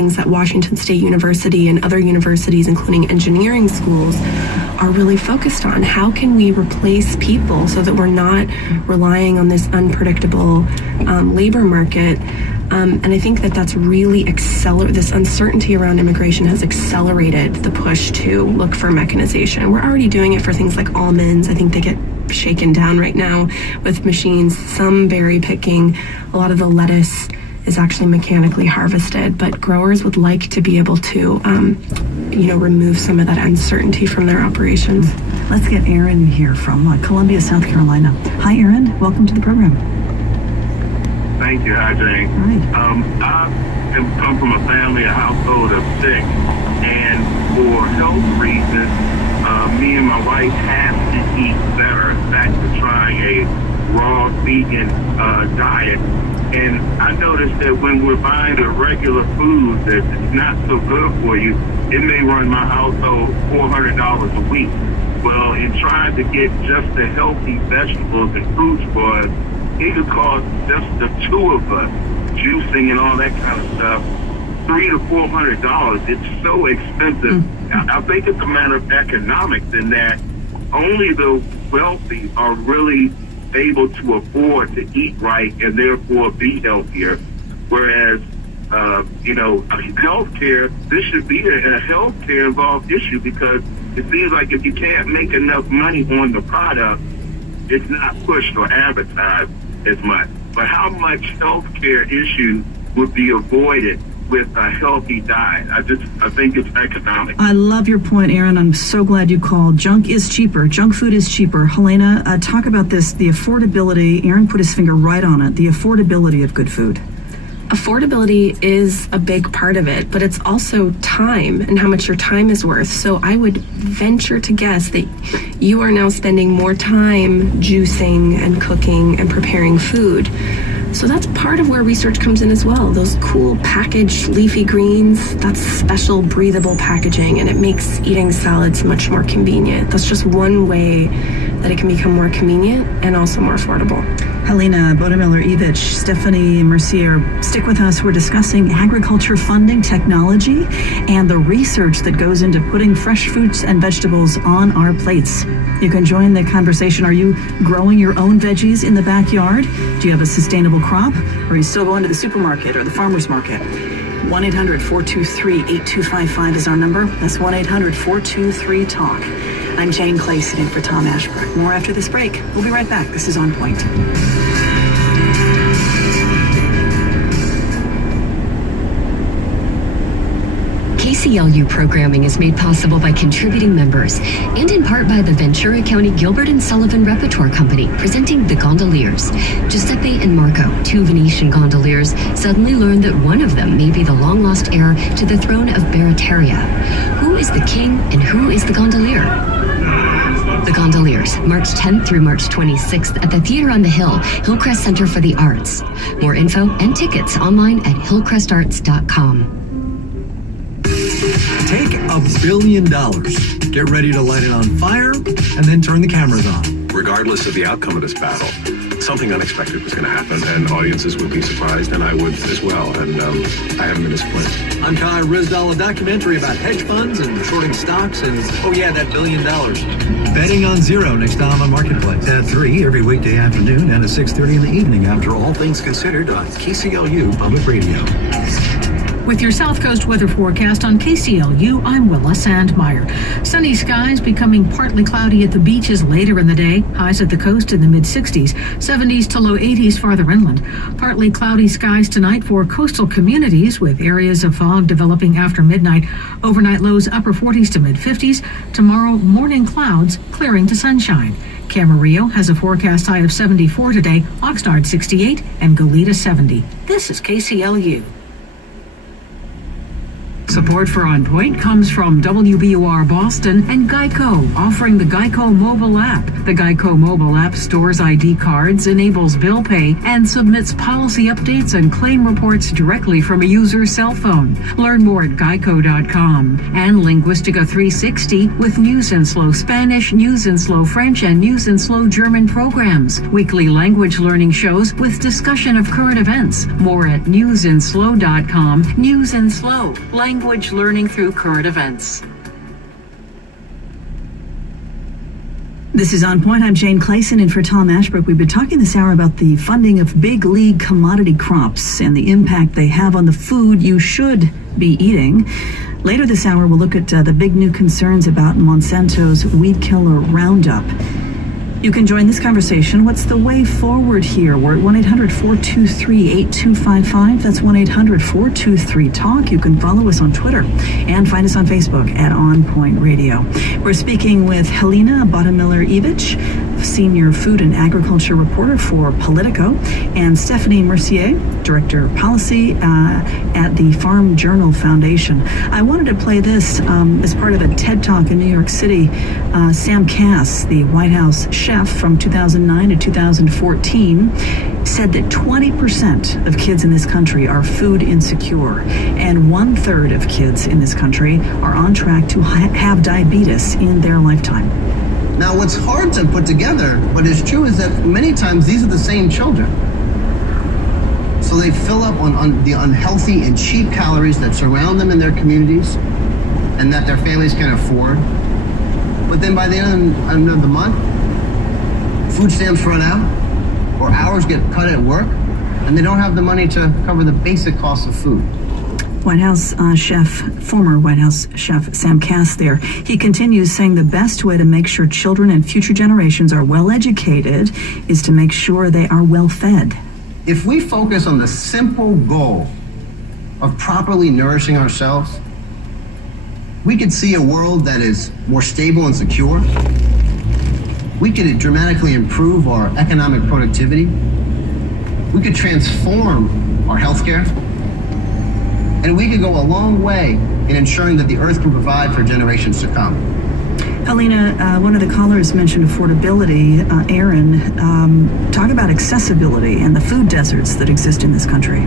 things that Washington State University and other universities, including engineering schools, are really focused on. How can we replace people so that we're not relying on this unpredictable labor market? And I think that that's really this uncertainty around immigration has accelerated the push to look for mechanization. We're already doing it for things like almonds. I think they get shaken down right now with machines, some berry picking. A lot of the lettuce is actually mechanically harvested, but growers would like to be able to, remove some of that uncertainty from their operations. Let's get Aaron here from Columbia, South Carolina. Hi, Aaron. Welcome to the program. Thank you. Hi, Jane. Hi. I come from a family, a household of 6, and for health reasons, me and my wife have to eat better, back to trying a raw vegan diet. And I noticed that when we're buying the regular food that's not so good for you, it may run my household $400 a week. Well, in trying to get just the healthy vegetables and fruits for us, it could cost just the 2 of us, juicing and all that kind of stuff, $300 to $400. It's so expensive. I think it's a matter of economics in that only the wealthy are really able to afford to eat right and therefore be healthier. Whereas, healthcare, this should be a healthcare involved issue, because it seems like if you can't make enough money on the product, it's not pushed or advertised as much. But how much healthcare issues would be avoided with a healthy diet? I think it's economic. I love your point, Aaron. I'm so glad you called. Junk is cheaper. Junk food is cheaper. Helena, talk about this, the affordability. Aaron put his finger right on it, the affordability of good food. Affordability is a big part of it, but it's also time and how much your time is worth. So I would venture to guess that you are now spending more time juicing and cooking and preparing food. So that's part of where research comes in as well. Those cool packaged leafy greens, that's special breathable packaging, and it makes eating salads much more convenient. That's just one way that it can become more convenient and also more affordable. Helena Bodemiller-Evich, Stephanie Mercier, stick with us. We're discussing agriculture funding, technology, and the research that goes into putting fresh fruits and vegetables on our plates. You can join the conversation. Are you growing your own veggies in the backyard? Do you have a sustainable crop? Or are you still going to the supermarket or the farmer's market? 1-800-423-8255 is our number. That's 1-800-423-TALK. I'm Jane Clay, sitting for Tom Ashbrook. More after this break. We'll be right back. This is On Point. KCLU programming is made possible by contributing members and in part by the Ventura County Gilbert and Sullivan Repertoire Company, presenting The Gondoliers. Giuseppe and Marco, 2 Venetian gondoliers, suddenly learn that one of them may be the long-lost heir to the throne of Barataria. Who is the king and who is the gondolier? The Gondoliers, March 10th through March 26th at the Theater on the Hill, Hillcrest Center for the Arts. More info and tickets online at hillcrestarts.com. Take $1 billion. Get ready to light it on fire and then turn the cameras on. Regardless of the outcome of this battle, something unexpected was going to happen, and audiences would be surprised, and I would as well, and I haven't been disappointed. I'm Kai Rizdal, a documentary about hedge funds and shorting stocks and, oh yeah, that $1 billion. Betting on Zero next time on Marketplace. At 3 every weekday afternoon and at 6:30 in the evening after All Things Considered on KCLU Public Radio. With your South Coast weather forecast on KCLU, I'm Willa Sandmeyer. Sunny skies becoming partly cloudy at the beaches later in the day. Highs at the coast in the mid-60s, 70s to low 80s farther inland. Partly cloudy skies tonight for coastal communities with areas of fog developing after midnight. Overnight lows upper 40s to mid-50s. Tomorrow, morning clouds clearing to sunshine. Camarillo has a forecast high of 74 today, Oxnard 68, and Goleta 70. This is KCLU. Support for On Point comes from WBUR Boston and Geico, offering the Geico mobile app. The Geico mobile app stores ID cards, enables bill pay, and submits policy updates and claim reports directly from a user's cell phone. Learn more at geico.com. And Linguistica 360 with News in Slow Spanish, News in Slow French, and News in Slow German programs. Weekly language learning shows with discussion of current events. More at newsinslow.com. News in Slow, language learning through current events. This is On Point. I'm Jane Clayson, and for Tom Ashbrook, we've been talking this hour about the funding of big league commodity crops and the impact they have on the food you should be eating. Later this hour, we'll look at the big new concerns about Monsanto's weed killer Roundup. You can join this conversation. What's the way forward here? We're at 1-800-423-8255. That's 1-800-423-TALK. You can follow us on Twitter and find us on Facebook at On Point Radio. We're speaking with Helena Bottomiller-Evich, Senior Food and Agriculture Reporter for Politico, and Stephanie Mercier, Director of Policy at the Farm Journal Foundation. I wanted to play this as part of a TED Talk in New York City. Sam Kass, the White House chef from 2009 to 2014, said that 20% of kids in this country are food insecure, and 1/3 of kids in this country are on track to have diabetes in their lifetime. Now, what's hard to put together, but is true, is that many times these are the same children. So they fill up on the unhealthy and cheap calories that surround them in their communities and that their families can afford. But then by the end of the month, food stamps run out, or hours get cut at work, and they don't have the money to cover the basic costs of food. White House former White House chef Sam Kass there. He continues saying the best way to make sure children and future generations are well educated is to make sure they are well fed. If we focus on the simple goal of properly nourishing ourselves, we could see a world that is more stable and secure. We could dramatically improve our economic productivity. We could transform our healthcare. And we could go a long way in ensuring that the earth can provide for generations to come. Helena, one of the callers mentioned affordability. Aaron, talk about accessibility and the food deserts that exist in this country.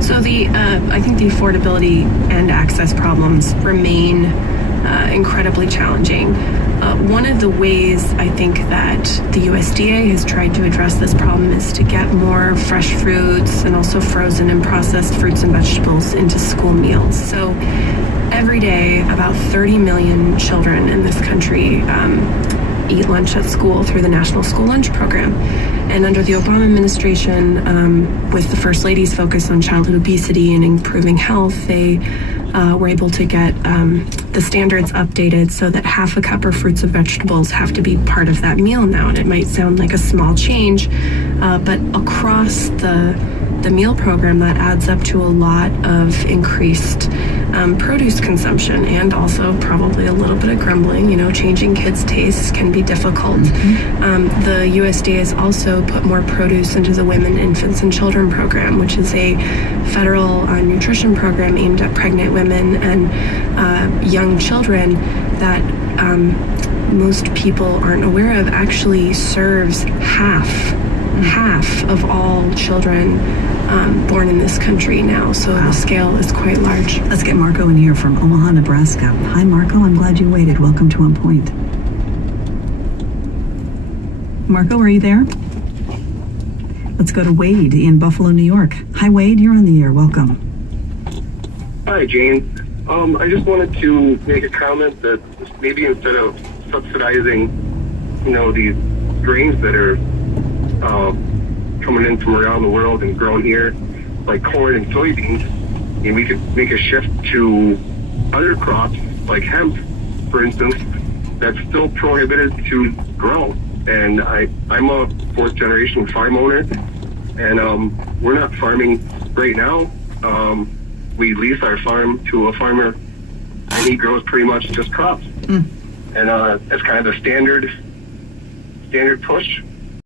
So I think the affordability and access problems remain incredibly challenging. One of the ways I think that the USDA has tried to address this problem is to get more fresh fruits and also frozen and processed fruits and vegetables into school meals. So every day, about 30 million children in this country eat lunch at school through the National School Lunch Program. And under the Obama administration, with the First Lady's focus on childhood obesity and improving health, they were able to get the standards updated so that half a cup of fruits and vegetables have to be part of that meal now. And it might sound like a small change, but across the meal program, that adds up to a lot of increased produce consumption, and also probably a little bit of grumbling. You know, changing kids' tastes can be difficult. The USDA has also put more produce into the Women, Infants, and Children program, which is a federal nutrition program aimed at pregnant women and young children that most people aren't aware of, actually serves half of all children born in this country now. So the scale is quite large. Let's get Marco in here from Omaha, Nebraska. Hi, Marco. I'm glad you waited. Welcome to On Point. Marco, are you there? Let's go to Wade in Buffalo, New York. Hi, Wade. You're on the air. Welcome. Hi, Jane. I just wanted to make a comment that maybe instead of subsidizing, these grains that are coming in from around the world and grown here, like corn and soybeans, we could make a shift to other crops like hemp, for instance, that's still prohibited to grow. And I'm a fourth generation farm owner, and we're not farming right now. We lease our farm to a farmer, and he grows pretty much just crops. And that's kind of the standard push